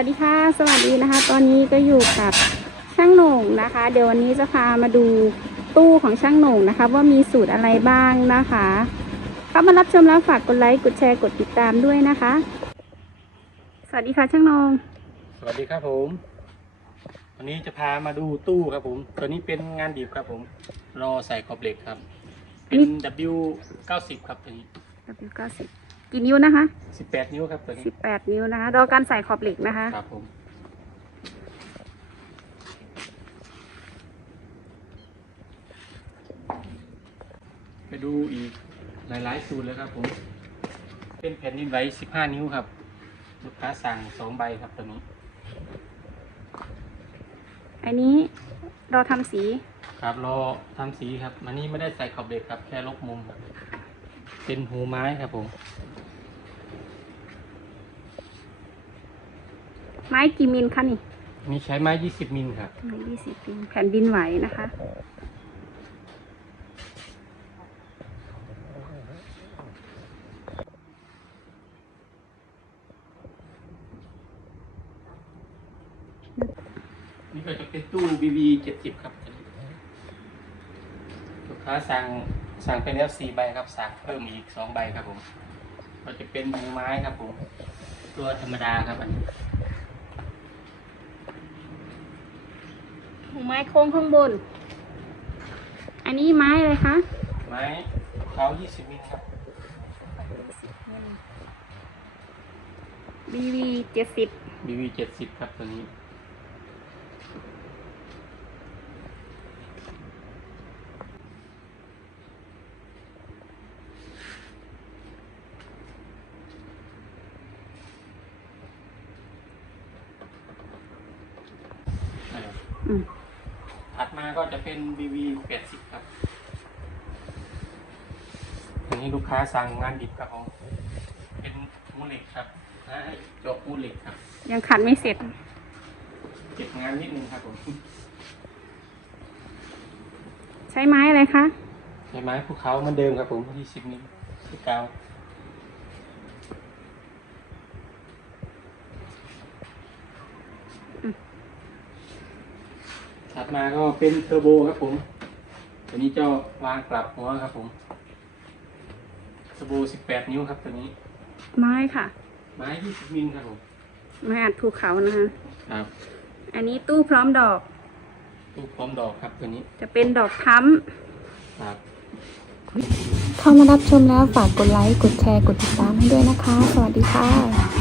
วัสดีค่ะ สวัสดีนะคะ ตอนนี้ก็อยู่กับช่างโหน่งนะคะ เดี๋ยววันนี้จะพามาดูตู้ของช่างโหน่งนะคะ ว่ามีสูตรอะไรบ้างนะคะเข้ามารับชมแล้วฝากกดไลค์กดแชร์กดติดตามด้วยนะคะ สวัสดีค่ะช่างโหน่งสวัสดีครับผม วันนี้จะพามาดูตู้ครับผม ตัวนี้เป็นงานดิบครับผม รอใส่ขอบเหล็กครับ เป็น W 90ครับตัวนี้ W90 กี่นิ้วนะคะ18นิ้วครับตัวนี้18นิ้วนะคะรอการใส่ขอบเหล็กนะคะ ครับผมไปดูอีกหลายๆสูตรเลยครับผม เป็นแผ่นดินไหว15นิ้วครับ ลูกค้าสั่งสองใบครับตัวนี้ อันนี้รอทำสี ครับรอทำสีครับ มันนี้ไม่ได้ใส่ขอบเหล็กครับ แค่ลบมุมครับ เป็นหูไม้ครับผม ไม้กี่มิลคะนี่มีใช้ไม้20มิลครับไม้20มิลแผ่นดินไหวนะคะ นี่ก็จะเป็นตู้ BB 70ครับลูกค้าสั่งสั่งเป็น F4 ใบครับ สั่งเพิ่มอีก2ใบครับผม ก็จะเป็นหูไม้ครับผม ตัวธรรมดาครับอันนี้ หูไม้โค้งข้างบน อันนี้ไม้อะไรคะ ไม้เขา20มิลครับ BV เจ็ดสิบ BB 70ครับตัวนี้ อืม ถัดมาก็จะเป็น BB 80ครับ อันนี้ลูกค้าสั่งงานดิบครับผมเป็นมูเหล็กครับและจบมูเหล็กครับ ยังขัดไม่เสร็จ เก็บงานนิดนึงครับผม ใช้ไม้อะไรคะ ใช้ไม้ภูเขาเหมือนเดิมครับผม20นิ้วที่กา ถัดมาก็เป็นเทอร์โบครับผม ตัวนี้จะวางกลับหัวครับผมเทอร์โบ 18 นิ้วครับตัวนี้ ไม้ค่ะ ไม้ 20 มิลครับผม ไม้อัดภูเขานะคะครับ อันนี้ตู้พร้อมดอก ตู้พร้อมดอกครับตัวนี้ จะเป็นดอกค้ครับำเข้ามารับชมแล้วฝากกดไลค์ กดแชร์ กดติดตามให้ด้วยนะคะ สวัสดีค่ะ